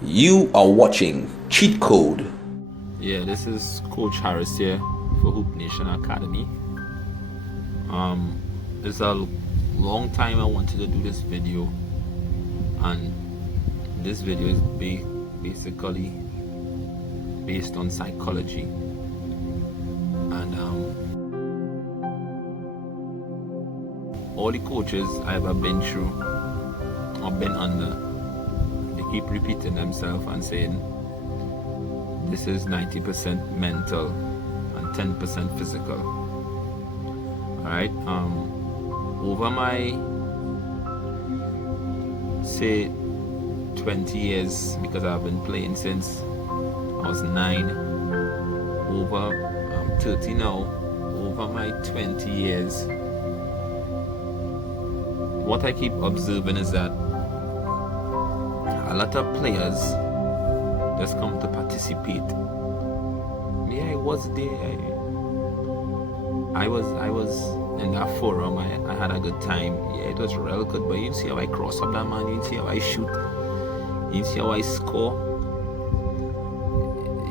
You are watching Cheat Code. Yeah, this is Coach Harris here for Hoop Nation Academy. It's a long time I wanted to do this video, and this video is basically based on psychology. And all the coaches I've ever been through or been under, they keep repeating themselves and saying this is 90% mental and 10% physical. Alright, over my say 20 years, because I've been playing since I was 9, I'm 30 now. Over my 20 years, what I keep observing is that a lot of players just come to participate. Yeah, I was there. I was in that forum. I had a good time. Yeah, it was real good. But you see how I cross up that man. You see how I shoot. You see how I score.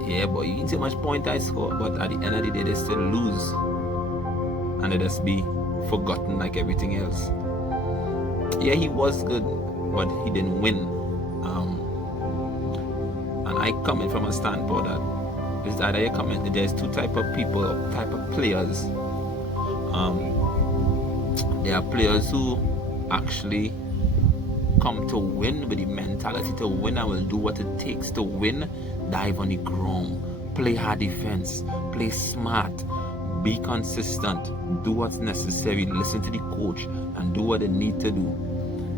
Yeah, but you see how much point I score. But at the end of the day, they still lose, and they just be forgotten like everything else. Yeah, he was good, but he didn't win. And I come in from a standpoint that is either you come in, there's two type of people, type of players. There are players who actually come to win with the mentality to win and will do what it takes to win. Dive on the ground, play hard defense, play smart, be consistent, do what's necessary, listen to the coach and do what they need to do.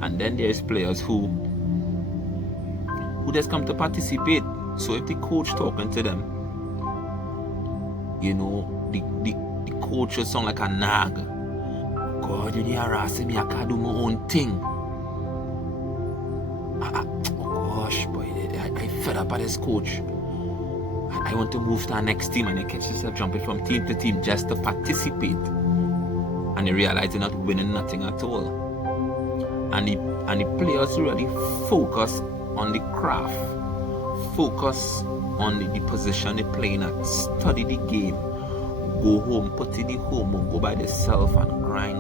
And then there's players who just come to participate. So if the coach talking to them, you know, the coach will sound like a nag. God, you harassing me, I can't do my own thing. Oh gosh, boy, I fed up at this coach. I want to move to our next team, and you catch yourself jumping from team to team just to participate. And you realize you're not winning nothing at all. And the players really focus on the craft, focus on the position they're playing at, study the game, go home, put in the homework, go by themselves and grind.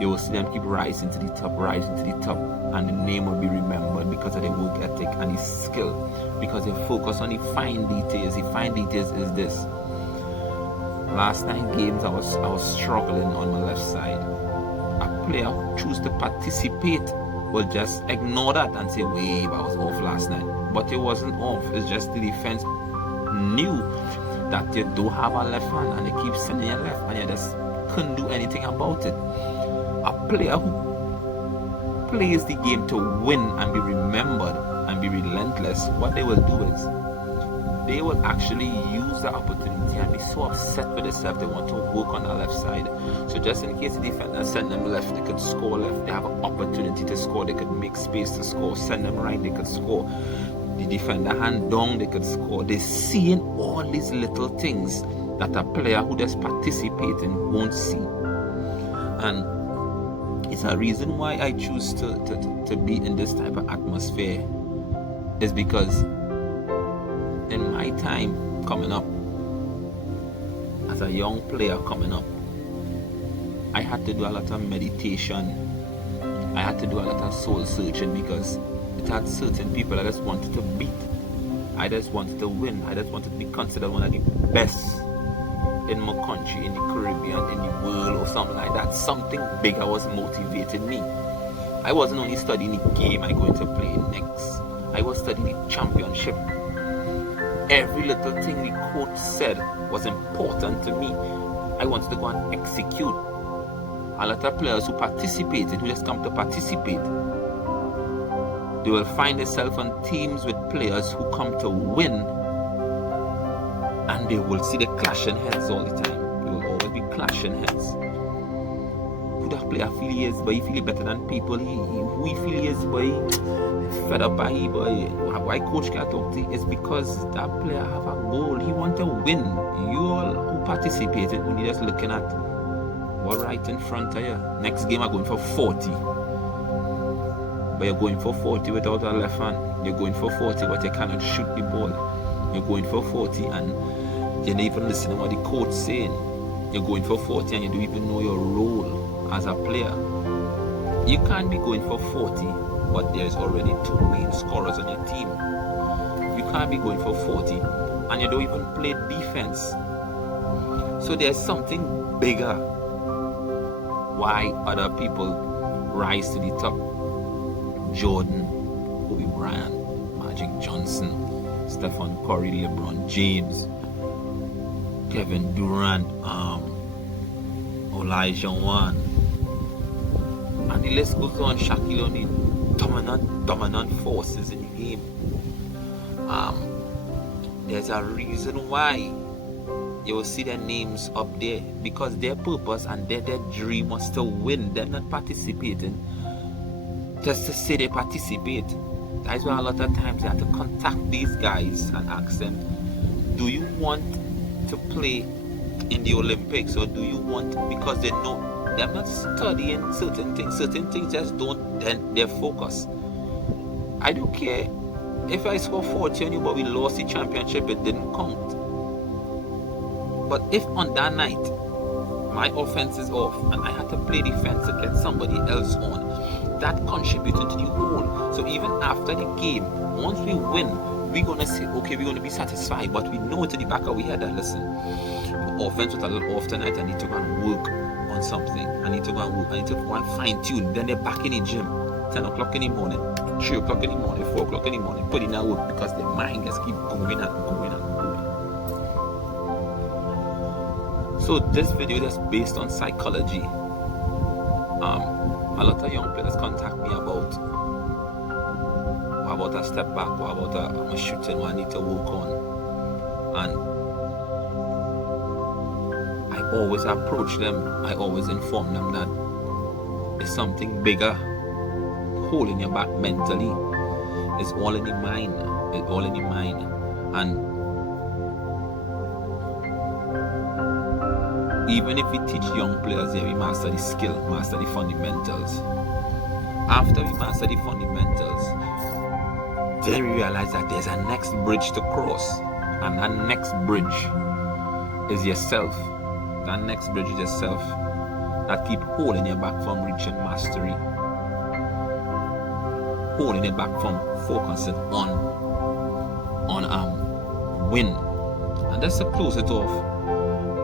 You will see them keep rising to the top, and the name will be remembered because of their work ethic and the skill, because they focus on the fine details. The fine details is this. Last 9 games I was struggling on my left side. A player who choose to participate will just ignore that and say, wait, I was off last night. But it wasn't off. It's just the defense knew that you do have a left hand and they keep sending you left and you just couldn't do anything about it. A player who plays the game to win and be remembered and be relentless, what they will do is they will actually use the opportunity and be so upset with themselves they want to work on the left side. So just in case the defender send them left, they could score left. They have an opportunity to score. They could make space to score. Send them right, they could score. The defender hand down, they could score. They're seeing all these little things that a player who just participating won't see. And it's a reason why I choose to be in this type of atmosphere is because in my time coming up, as a young player coming up, I had to do a lot of meditation. I had to do a lot of soul searching because it had certain people I just wanted to beat. I just wanted to win. I just wanted to be considered one of the best in my country, in the Caribbean, in the world, or something like that. Something bigger was motivating me. I wasn't only studying the game I'm going to play next. I was studying the championship. Every little thing the coach said was important to me. I wanted to go and execute. A lot of players who participated, who just come to participate, they will find themselves on teams with players who come to win, and they will see the clashing heads all the time. They will always be clashing heads. Who that player feel he is, but he feel better than people. Who he feel he is, but he fed up by he, but why coach can't talk to you is because that player have a goal. He want to win. You all who participated, when you're just looking at what right in front of you. Next game I'm going for 40. but you're going for 40 without a left hand. You're going for 40, but you cannot shoot the ball. You're going for 40 and you're not even listening to what the coach saying. You're going for 40 and you don't even know your role as a player. You can't be going for 40, but there's already 2 main scorers on your team. You can't be going for 40 and you don't even play defense. So there's something bigger why other people rise to the top. Jordan, Kobe Bryant, Magic Johnson, Stephen Curry, LeBron James, Kevin Durant, Elijah Wan, and the list goes on. Shaquille O'Neal, dominant forces in the game. There's a reason why you will see their names up there, because their purpose and their dream was to win. They're not participating just to say they participate. That's why a lot of times you have to contact these guys and ask them, do you want to play in the Olympics, or do you want, because they know they're not studying certain things just don't, then their focus. I don't care if I score 40 on you but we lost the championship, it didn't count. But if on that night my offense is off and I had to play defense to get somebody else on, that contributed to the whole. So even after the game, once we win, we're going to say, okay, we're going to be satisfied, but we know to the back of our head that, listen, offense was a little off tonight, I need to go and work on something. I need to go and fine tune. Then they're back in the gym, 10 o'clock in the morning, 3 o'clock in the morning, 4 o'clock in the morning, putting that work because their mind just keep going and going and going. So this video is based on psychology. A lot of young players contact me about a step back, or about a shooting what I need to work on. And I always approach them, I always inform them that there's something bigger holding your back mentally. It's all in the mind. It's all in the mind. And even if we teach young players here, we master the skill, master the fundamentals. After we master the fundamentals, then we realize that there's a next bridge to cross. And that next bridge is yourself. That next bridge is yourself that keep holding you back from reaching mastery. Holding you back from focusing on win. And that's to close it off.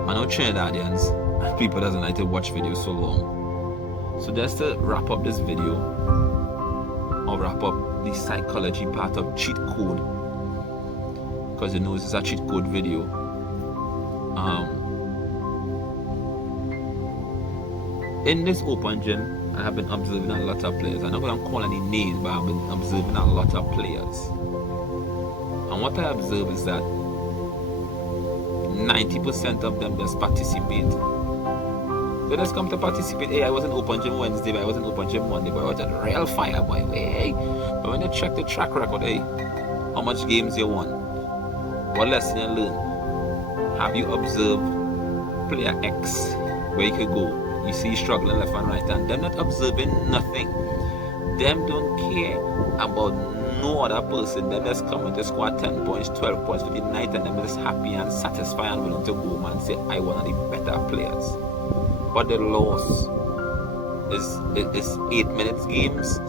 I know Trinidadians and people doesn't like to watch videos so long. So just to wrap up this video, or wrap up the psychology part of cheat code, because you know this is a cheat code video. In this open gym, I have been observing a lot of players. I'm not going to call any names, but I've been observing a lot of players. And what I observe is that 90% of them just participate. They just come to participate. Hey, I was in open gym Wednesday, but I was in open gym Monday, but I was at real fire, boy. Hey, but when you check the track record, hey, how much games you won? What lesson you learn? Have you observed player X where you could go? You see he's struggling left and right, and they're not observing nothing. Them don't care about no other person. Them just come and just score 10 points, 12 points for the night, and them just happy and satisfied and willing to go home and say, I one of the better players. But the loss is 8 minutes games.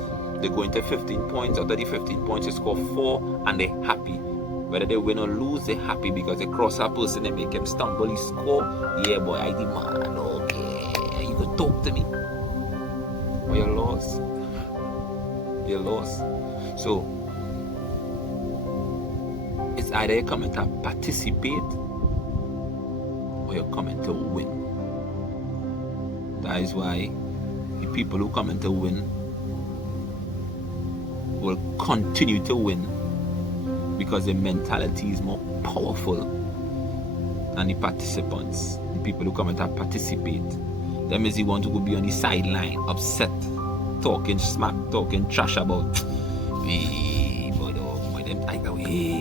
They go into 15 points. After the 15 points, they score 4 and they're happy. Whether they win or lose, they're happy because they cross a person, they make him stumble, he score. Yeah, boy, I demand. Okay, you can talk to me. But you're lost. You're lost. So it's either you're coming to participate or you're coming to win. That is why the people who come in to win will continue to win, because their mentality is more powerful than the participants. The people who come in to participate, them is the want to go be on the sideline, upset, talking smack, talking trash about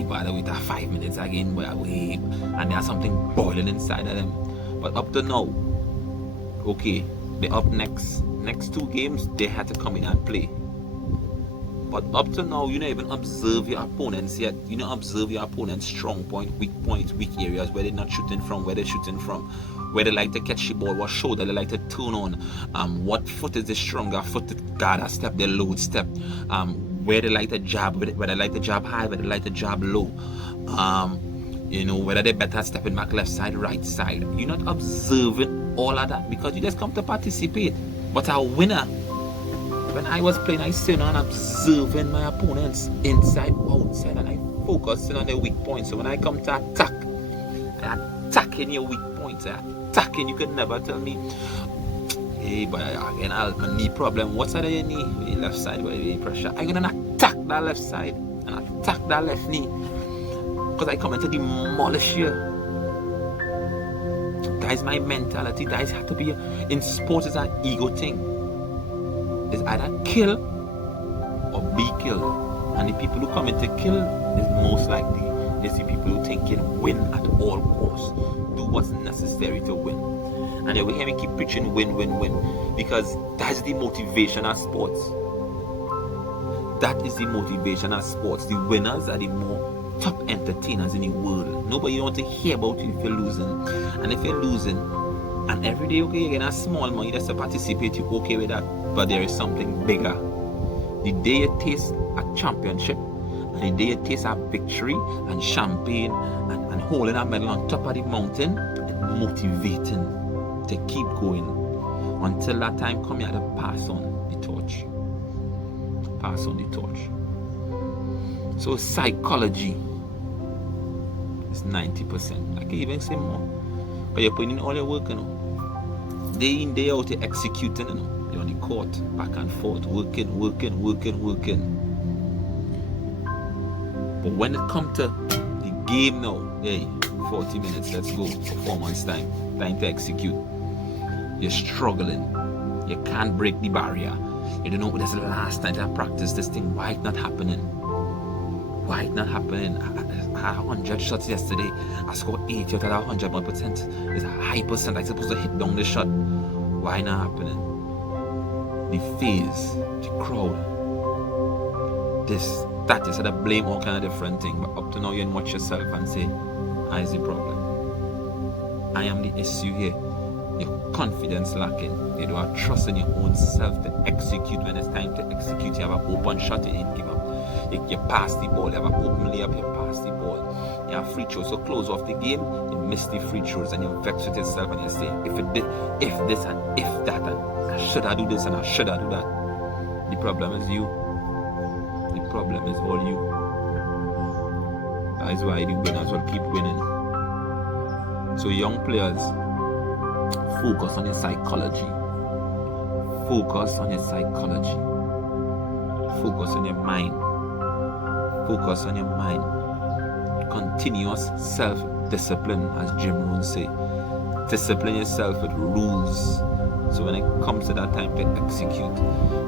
by the way, that 5 minutes again, and there's something boiling inside of them. But up to now, okay, they up next 2 games, they had to come in and play. But up to now, you don't even observe your opponents yet. You don't observe your opponent's strong point, weak areas, where they're not shooting from, where they're shooting from, where they like to catch the ball, what shoulder they like to turn on, what foot is the stronger foot to guard a step, the load step, where they like to jab, where they like to jab high, where they like to jab low, whether they better stepping back left side, right side. You're not observing all of that because you just come to participate. But a winner, when I was playing, I sit on observing my opponents inside, outside, and I focusing on their weak points. So when I come to attack, I attacking your weak points. I attacking. You can never tell me, hey, but again, I have a knee problem. What's that your knee? Your left side, but your pressure. I'm gonna attack that left side and attack that left knee because I come in to demolish you. That is my mentality. That is have to be in sports. It's an ego thing. It's either kill or be killed. And the people who come in to kill is most likely they see people who think can win at all costs. Do what's necessary to win. And you will hear me keep preaching win, win, win. Because that's the motivation of sports. That is the motivation of sports. The winners are the more top entertainers in the world. Nobody wants to hear about you if you're losing. And if you're losing, and every day, okay, you're getting a small money just to participate, you're okay with that. But there is something bigger. The day you taste a championship, and the day you taste a victory, and champagne, and holding a medal on top of the mountain, it's motivating to keep going. Until that time comes, you have to pass on the torch. Pass on the torch. So psychology is 90%. I can even say more. But you're putting in all your work, Day in, day out, you're executing, You're on the court, back and forth, working. But when it comes to the game now, hey, 40 minutes, let's go, performance time to execute. You're struggling. You can't break the barrier. You don't know what's the last time I practiced this thing. Why it's not happening? I had 100 shots yesterday. I scored 80 out of 101%. It's a high percent. I'm supposed to hit down the shot. Why not happening? The phase, the crowd, that is to blame all kind of different things. But up to now, you can watch yourself and say, I is the problem. I am the issue here. Your confidence lacking. You don't have trust in your own self to execute. When it's time to execute, you have an open shot, you didn't give up. You pass the ball, you have an open layup, you pass the ball. You have free throws, so close off the game, you miss the free throws, and you vex with yourself and you say, if this and if that, and I should I do this and I should I do that. The problem is you. The problem is all you. That is why the winners will keep winning. So young players, focus on your psychology. Focus on your psychology. Focus on your mind. Focus on your mind. Continuous self-discipline, as Jim Rohn say. Discipline yourself with rules. So when it comes to that time to execute,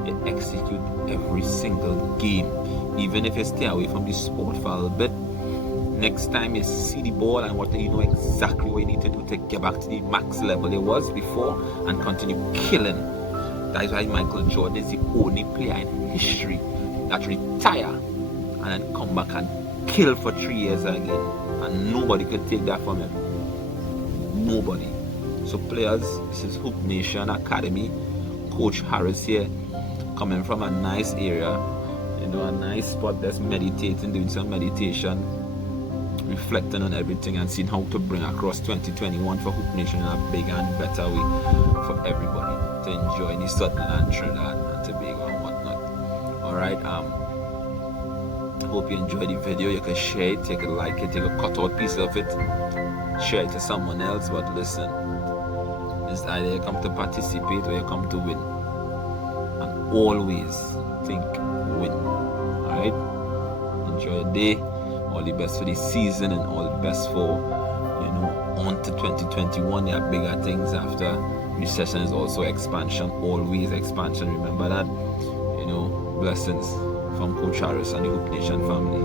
you execute every single game. Even if you stay away from the sport for a little bit, next time you see the ball and you know exactly what you need to do to get back to the max level it was before and continue killing. That is why Michael Jordan is the only player in history that retire and then come back and kill for 3 years again. And nobody could take that from him. Nobody. So players, this is Hoop Nation Academy. Coach Harris here, coming from a nice area, a nice spot that's meditating, doing some meditation, reflecting on everything and seeing how to bring across 2021 for Hoop Nation in a bigger and better way for everybody to enjoy the Sutherland, Trinidad and Tobago and whatnot. Alright, hope you enjoyed the video. You can share it, take a like it, take a cut out piece of it, share it to someone else. But listen, it's either you come to participate or you come to win, and always think win. Alright, enjoy your day. All the best for the season and all the best for on to 2021. There are bigger things after. Recession is also expansion, always expansion. Remember that. Blessings from Coach Harris and the Hoop Nation family.